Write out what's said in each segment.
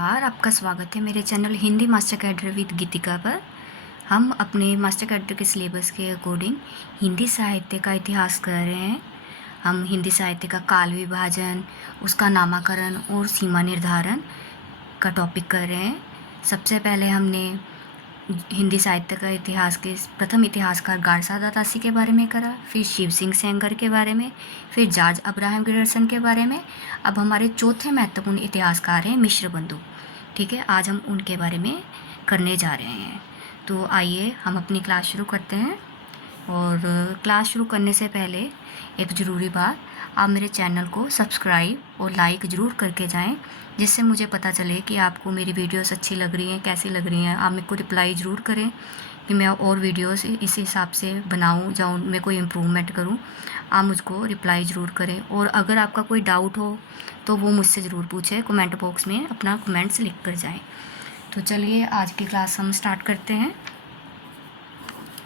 नमस्कार, आपका स्वागत है मेरे channel Hindi master cadre with Geetika पर। हम अपने मास्टर कैडर के सिलेबस के अकॉर्डिंग हिंदी साहित्य का इतिहास कर रहे हैं। हम हिंदी साहित्य का काल विभाजन, उसका नामकरण और सीमा निर्धारण का टॉपिक कर रहे हैं। सबसे पहले हमने हिंदी साहित्य का इतिहास के प्रथम इतिहासकार गारसादा दासी के बारे में करा, फिर शिव सिंह सेंगर के बारे में, फिर जॉर्ज अब्राहम ग्रियर्सन के बारे में। अब हमारे चौथे महत्वपूर्ण इतिहासकार हैं मिश्र बंधु। ठीक है, आज हम उनके बारे में करने जा रहे हैं। तो आइए हम अपनी क्लास शुरू करते हैं। और क्लास शुरू करने से पहले एक ज़रूरी बात, आप मेरे चैनल को सब्सक्राइब और लाइक ज़रूर करके जाएं, जिससे मुझे पता चले कि आपको मेरी वीडियोस अच्छी लग रही हैं, कैसी लग रही हैं। आप मेरे को रिप्लाई ज़रूर करें कि मैं और वीडियोस इस हिसाब से बनाऊं या उनमें कोई इम्प्रूवमेंट करूं। आप मुझको रिप्लाई ज़रूर करें, और अगर आपका कोई डाउट हो तो वो मुझसे ज़रूर पूछें। कमेंट बॉक्स में अपना कमेंट्स लिख कर जाएँ। तो चलिए आज की क्लास हम स्टार्ट करते हैं।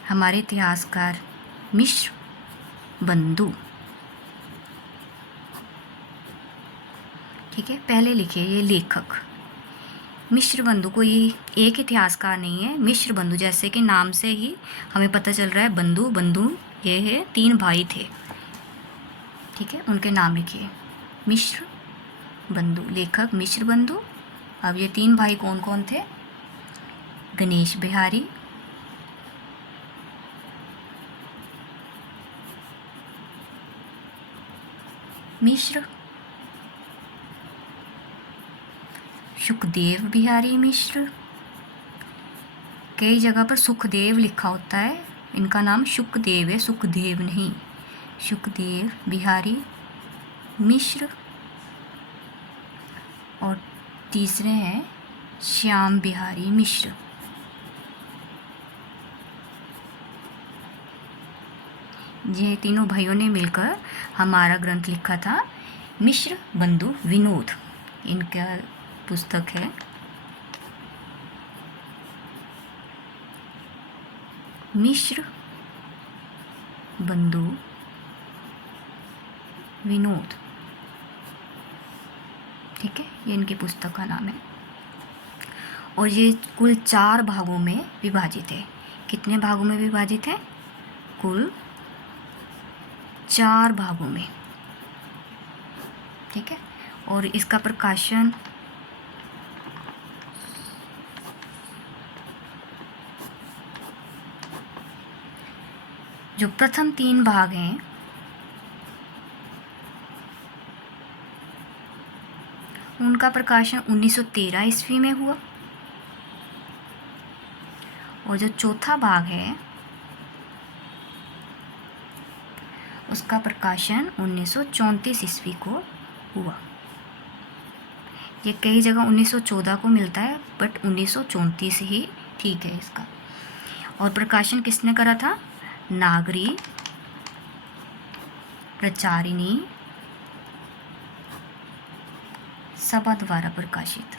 हमारे इतिहासकार मिश्र बंधु। ठीक है, पहले लिखिए ये लेखक। मिश्र बंधु कोई एक इतिहासकार नहीं है। मिश्र बंधु जैसे कि नाम से ही हमें पता चल रहा है, बंधु बंधु ये है, 3 भाई थे। ठीक है, उनके नाम लिखिए। मिश्र बंधु, लेखक मिश्र बंधु। अब ये 3 भाई कौन कौन थे? गणेश बिहारी, मिश्र, सुखदेव बिहारी मिश्र। कई जगह पर सुखदेव लिखा होता है, इनका नाम सुखदेव है, सुखदेव नहीं। सुखदेव बिहारी मिश्र। और तीसरे हैं श्याम बिहारी मिश्र। ये तीनों भाइयों ने मिलकर हमारा ग्रंथ लिखा था, मिश्र बंधु विनोद। इनका पुस्तक है मिश्र बंधु विनोद। ठीक है, ये इनकी पुस्तक का नाम है। और ये कुल 4 भागों में विभाजित है। कितने भागों में विभाजित है? कुल 4 भागों में। ठीक है, और इसका प्रकाशन जो प्रथम 3 भाग हैं उनका प्रकाशन 1913 ईस्वी में हुआ, और जो चौथा भाग है उसका प्रकाशन 1934 ईस्वी को हुआ। ये कई जगह 1914 को मिलता है, बट 1934 ही ठीक है इसका। और प्रकाशन किसने करा था? नागरी प्रचारिणी सभा द्वारा प्रकाशित।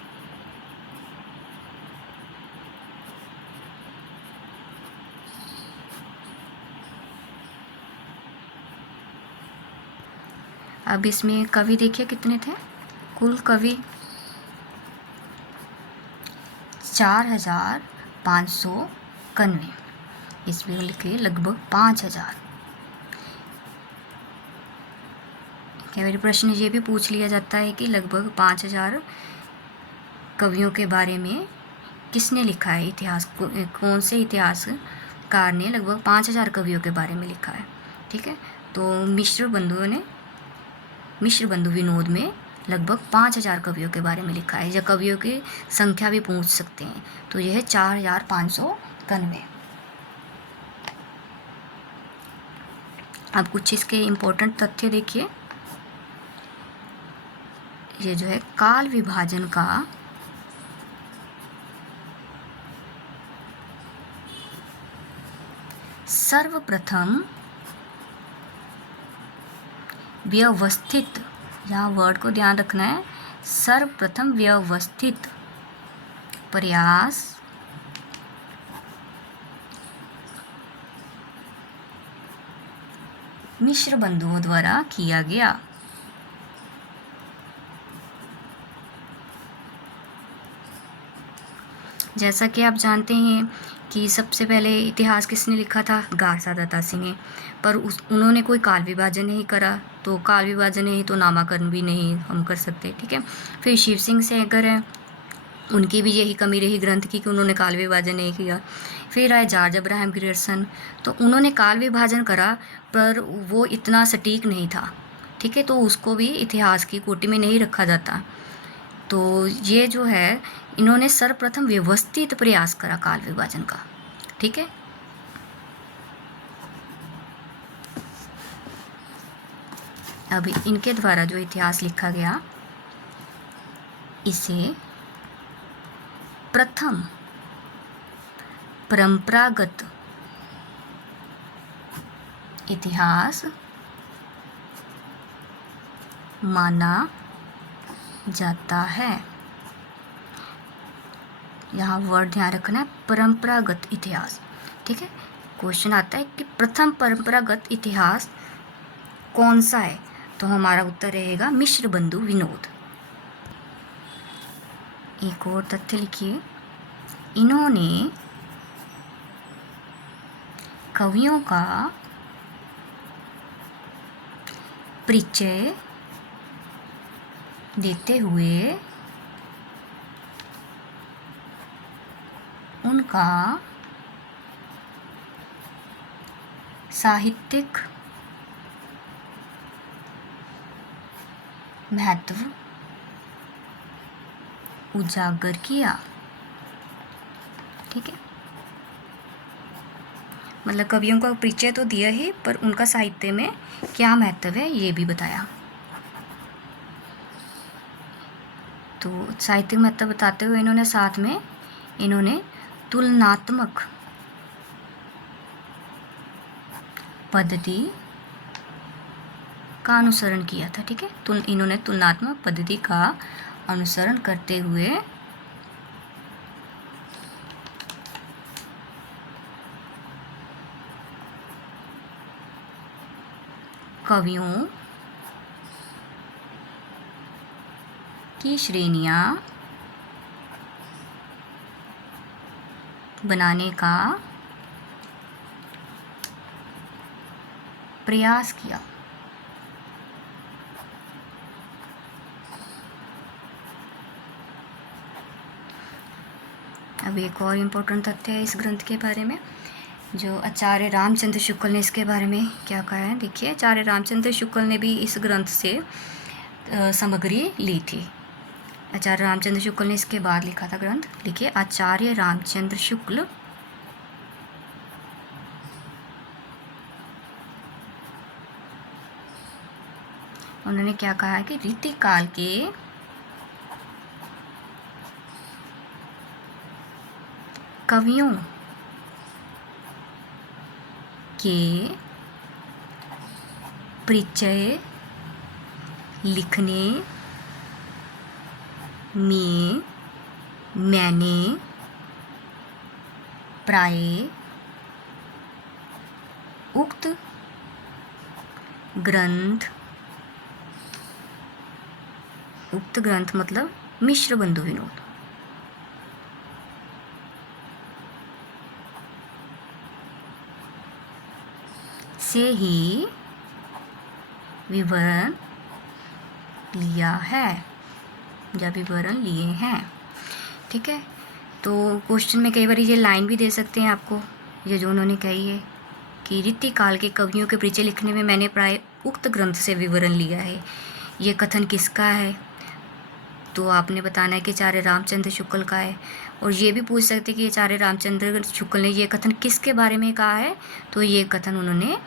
अब इसमें कवि देखिए कितने थे। कुल कवि 4591। इसमें लिखिए लगभग 5000। क्या मेरे प्रश्न ये भी पूछ लिया जाता है कि लगभग 5000 कवियों के बारे में किसने लिखा है? इतिहास कौन से इतिहासकार ने लगभग 5000 कवियों के बारे में लिखा है? ठीक है, तो मिश्र बंधु विनोद में लगभग 5000 कवियों के बारे में लिखा है। या कवियों की संख्या भी पूछ सकते हैं, तो यह है 4591। अब कुछ इसके इम्पोर्टेंट तथ्य देखिए। ये जो है काल विभाजन का सर्वप्रथम व्यवस्थित, यहाँ वर्ड को ध्यान रखना है, सर्वप्रथम व्यवस्थित प्रयास मिश्र बंधुओं द्वारा किया गया। जैसा कि आप जानते हैं कि सबसे पहले इतिहास किसने लिखा था? गारसा दत्तासी ने। पर उन्होंने कोई काल विभाजन नहीं करा, तो काल विभाजन नहीं तो नामाकरण भी नहीं हम कर सकते, ठीक है। फिर शिव सिंह सैगर हैं, उनकी भी यही कमी रही ग्रंथ की कि उन्होंने काल विभाजन नहीं किया। फिर आए जॉर्ज अब्राहम ग्रियर्सन, तो उन्होंने काल विभाजन करा पर वो इतना सटीक नहीं था, ठीक है, तो उसको भी इतिहास की कोटि में नहीं रखा जाता। तो ये जो है, इन्होंने सर्वप्रथम व्यवस्थित प्रयास करा काल विभाजन का, ठीक है। अभी इनके द्वारा जो इतिहास लिखा गया, इसे प्रथम परंपरागत इतिहास माना जाता है। यहाँ वर्ड ध्यान रखना है, परंपरागत इतिहास, ठीक है। क्वेश्चन आता है कि प्रथम परंपरागत इतिहास कौन सा है, तो हमारा उत्तर रहेगा मिश्र बंधु विनोद। एक और तथ्य लिखिए, इन्होंने कवियों का परिचय देते हुए उनका साहित्यिक महत्व उजागर किया, ठीक है। मतलब कवियों का परिचय तो दिया ही, पर उनका साहित्य में क्या महत्व है ये भी बताया। तो साहित्यिक महत्व बताते हुए इन्होंने साथ में इन्होंने तुलनात्मक पद्धति का अनुसरण किया था, ठीक है। इन्होंने तुलनात्मक पद्धति का अनुसरण करते हुए कवियों की श्रेणियां बनाने का प्रयास किया। अब एक और इम्पोर्टेंट तथ्य है इस ग्रंथ के बारे में, जो आचार्य रामचंद्र शुक्ल ने इसके बारे में क्या कहा है। देखिए, आचार्य रामचंद्र शुक्ल ने भी इस ग्रंथ से सामग्री ली थी। आचार्य रामचंद्र शुक्ल ने इसके बाद लिखा था ग्रंथ। लिखिए, आचार्य रामचंद्र शुक्ल उन्होंने क्या कहा है कि रीतिकाल के कवियों के परिचय लिखने में मैंने प्राय उक्त ग्रंथ मतलब मिश्र बंधु विनोद से ही विवरण लिया है या विवरण लिए हैं, ठीक है। तो क्वेश्चन में कई बार ये लाइन भी दे सकते हैं आपको, ये जो उन्होंने कही है कि रीतिकाल के कवियों के परिचय लिखने में मैंने प्राय उक्त ग्रंथ से विवरण लिया है। ये कथन किसका है, तो आपने बताना है कि आचार्य रामचंद्र शुक्ल का है। और ये भी पूछ सकते कि आचार्य रामचंद्र शुक्ल ने ये कथन किसके बारे में कहा है, तो ये कथन उन्होंने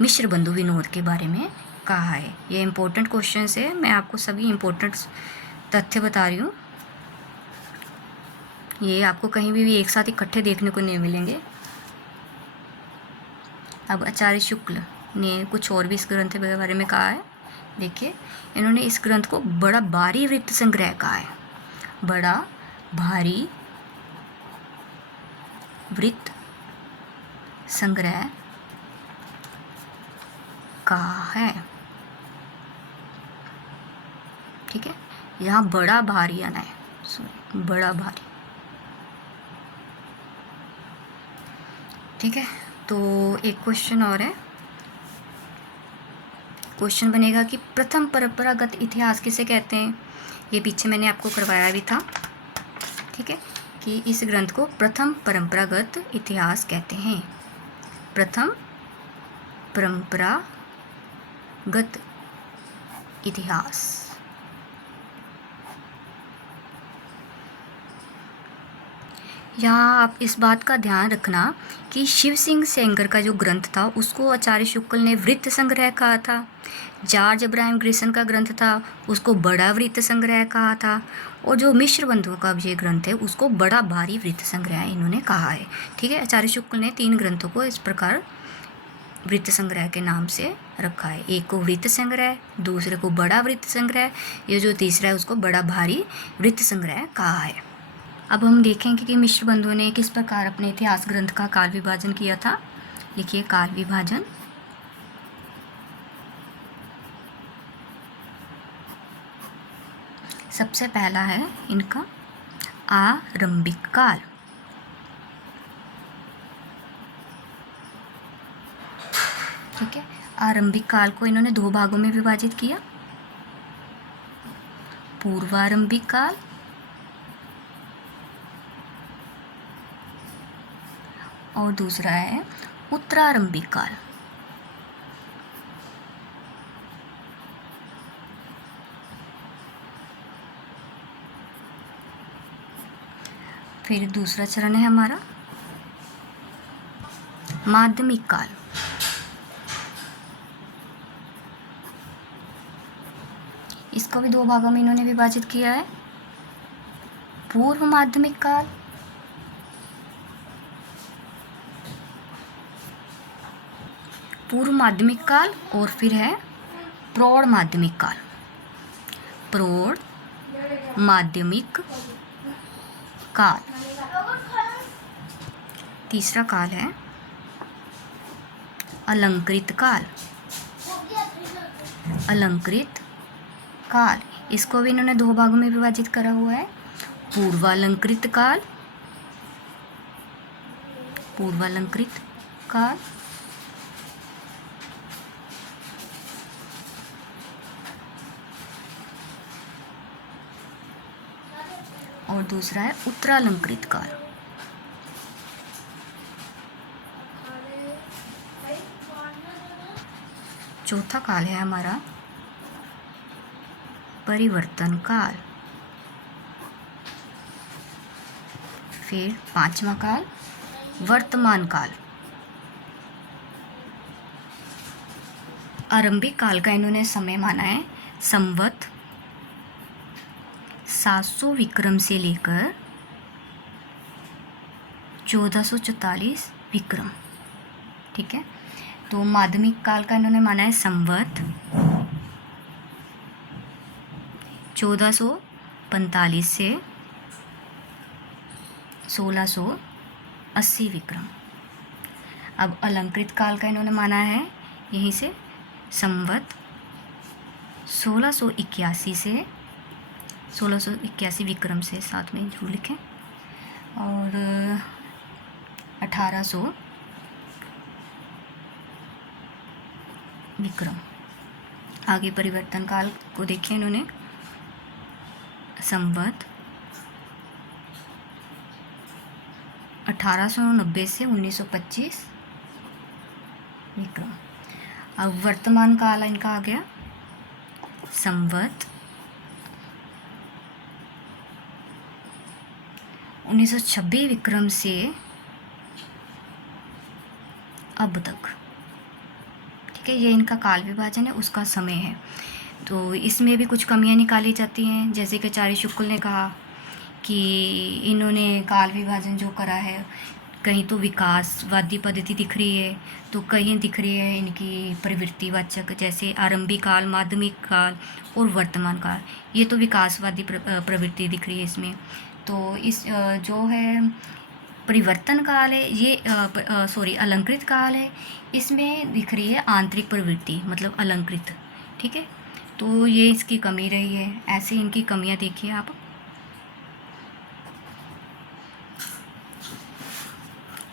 मिश्र बंधु विनोद के बारे में कहा है। ये इम्पोर्टेंट क्वेश्चन है, मैं आपको सभी इम्पोर्टेंट तथ्य बता रही हूँ। ये आपको कहीं भी एक साथ इकट्ठे देखने को नहीं मिलेंगे। अब आचार्य शुक्ल ने कुछ और भी इस ग्रंथ के बारे में कहा है। देखिए, इन्होंने इस ग्रंथ को बड़ा भारी वृत्त संग्रह कहा है, बड़ा भारी वृत्त संग्रह कहा है, ठीक है। यहाँ बड़ा भारी आना है, बड़ा भारी, ठीक है, तो एक क्वेश्चन और है। क्वेश्चन बनेगा कि प्रथम परंपरागत इतिहास किसे कहते हैं। ये पीछे मैंने आपको करवाया भी था, ठीक है, कि इस ग्रंथ को प्रथम परंपरागत इतिहास कहते हैं। प्रथम परंपरागत इतिहास। यहाँ आप इस बात का ध्यान रखना कि शिव सिंह सेंगर का जो ग्रंथ था उसको आचार्य शुक्ल ने वृत्त संग्रह कहा था। जॉर्ज इब्राहिम ग्रिसन का ग्रंथ था उसको बड़ा वृत्त संग्रह कहा था, और जो मिश्र बंधुओं का ये ग्रंथ है उसको बड़ा भारी वृत्त संग्रह इन्होंने कहा है। ठीक है, आचार्य शुक्ल ने 3 ग्रंथों को इस प्रकार वृत्त संग्रह के नाम से रखा है। एक को वृत्त संग्रह, दूसरे को बड़ा वृत्त संग्रह, ये जो तीसरा है उसको बड़ा भारी वृत्त संग्रह कहा है। अब हम देखेंगे कि मिश्र बंधुओं ने किस प्रकार अपने इतिहास ग्रंथ का काल विभाजन किया था। लिखिए काल विभाजन। सबसे पहला है इनका आरंभिक काल। ठीक है, आरंभिक काल को इन्होंने 2 भागों में विभाजित किया। पूर्वारंभिक काल और दूसरा है उत्तरारंभिक काल। फिर दूसरा चरण है हमारा माध्यमिक काल। इसको भी 2 भागों में इन्होंने विभाजित किया है। पूर्व माध्यमिक काल और फिर है प्रौढ़ माध्यमिक काल। प्रौढ़ माध्यमिक काल। तीसरा काल है अलंकृत काल। अलंकृत काल, इसको भी इन्होंने 2 भागों में विभाजित करा हुआ है। पूर्वालंकृत काल और दूसरा है उत्तरालंकृत काल। चौथा काल है हमारा परिवर्तन काल। फिर 5वां काल वर्तमान काल। आरंभिक काल का इन्होंने समय माना है संवत 700 विक्रम से लेकर 1444 विक्रम। ठीक है, तो माध्यमिक काल का इन्होंने माना है संवत 1445 से 1680 विक्रम। अब अलंकृत काल का इन्होंने माना है यहीं से संवत 1681 से 1681 विक्रम से, साथ में जरूर लिखें, और 1800 विक्रम। आगे परिवर्तन काल को देखें इन्होंने संवत 1890 से 1925 विक्रम। अब वर्तमान काल इनका आ गया संवत 1926 विक्रम से अब तक। ठीक है, ये इनका काल विभाजन है, उसका समय है। तो इसमें भी कुछ कमियां निकाली जाती हैं, जैसे कि आचार्य शुक्ल ने कहा कि इन्होंने काल विभाजन जो करा है कहीं तो विकासवादी पद्धति दिख रही है, तो कहीं दिख रही है इनकी प्रवृत्तिवाचक, जैसे आरंभिक काल, माध्यमिक काल और वर्तमान काल, ये तो विकासवादी प्रवृत्ति दिख रही है इसमें। तो इस जो है परिवर्तन काल है ये अलंकृत काल है, इसमें दिख रही है आंतरिक प्रवृत्ति, मतलब अलंकृत। ठीक है, तो ये इसकी कमी रही है। ऐसे इनकी कमियां देखिए आप।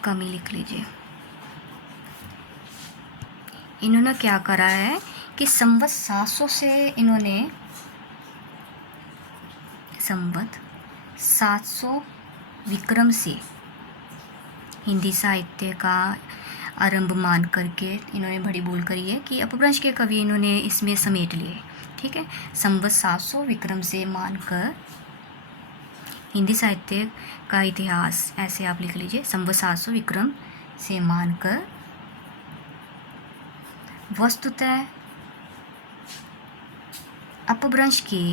कमी लिख लीजिए। इन्होंने क्या करा है कि संवत 700 से इन्होंने संवत 700 विक्रम से हिंदी साहित्य का आरंभ मान करके इन्होंने बड़ी भूल करी है कि अपभ्रंश के कवि इन्होंने इसमें समेट लिए। ठीक है, संवत 700 विक्रम से मानकर हिंदी साहित्य का इतिहास, ऐसे आप लिख लीजिए, संवत 700 विक्रम से मानकर वस्तुतः अपभ्रंश के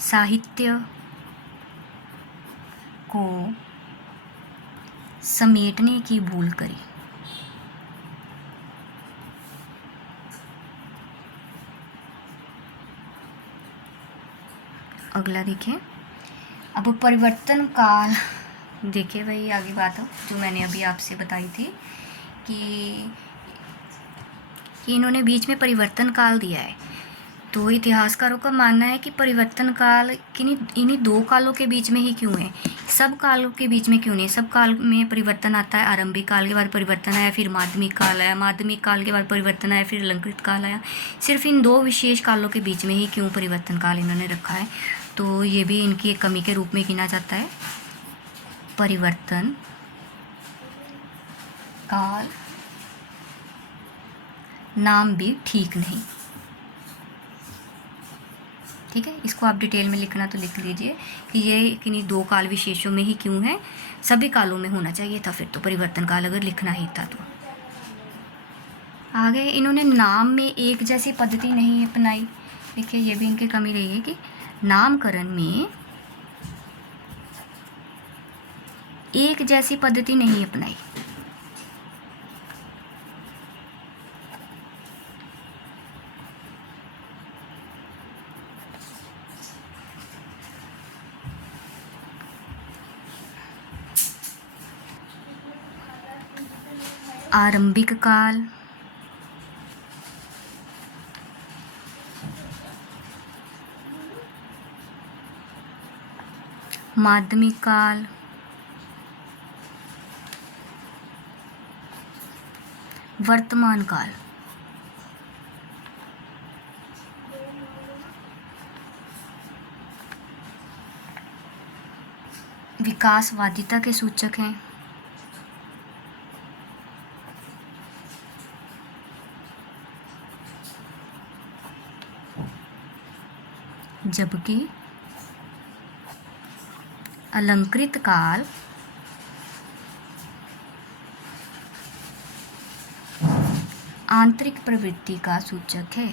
साहित्य को समेटने की भूल करी। अगला देखिए, अब परिवर्तन काल, देखिए भाई आगे बात हो जो मैंने अभी आपसे बताई थी कि इन्होंने बीच में परिवर्तन काल दिया है। तो इतिहासकारों का मानना है कि परिवर्तन काल इन्हीं दो कालों के बीच में ही क्यों है, सब कालों के बीच में क्यों नहीं। सब काल में परिवर्तन आता है, आरंभिक काल के बाद परिवर्तन आया, फिर माध्यमिक काल आया, माध्यमिक काल के बाद परिवर्तन आया, फिर अलंकृत काल आया। सिर्फ इन दो विशेष कालों के बीच में ही क्यों परिवर्तन काल इन्होंने रखा है, तो ये भी इनकी एक कमी के रूप में गिना जाता है। परिवर्तन काल नाम भी ठीक नहीं। ठीक है, इसको आप डिटेल में लिखना तो लिख लीजिए कि ये किन्हीं दो काल विशेषों में ही क्यों है, सभी कालों में होना चाहिए था फिर तो परिवर्तन काल अगर लिखना ही था तो। आगे इन्होंने नाम में एक जैसी पद्धति नहीं अपनाई। देखिए ये भी इनकी कमी रही है कि नामकरण में एक जैसी पद्धति नहीं अपनाई। आरंभिक काल, माध्यमिक काल, वर्तमान काल। विकासवादिता के सूचक हैं। जबकि अलंकृत काल आंतरिक प्रवृत्ति का सूचक है।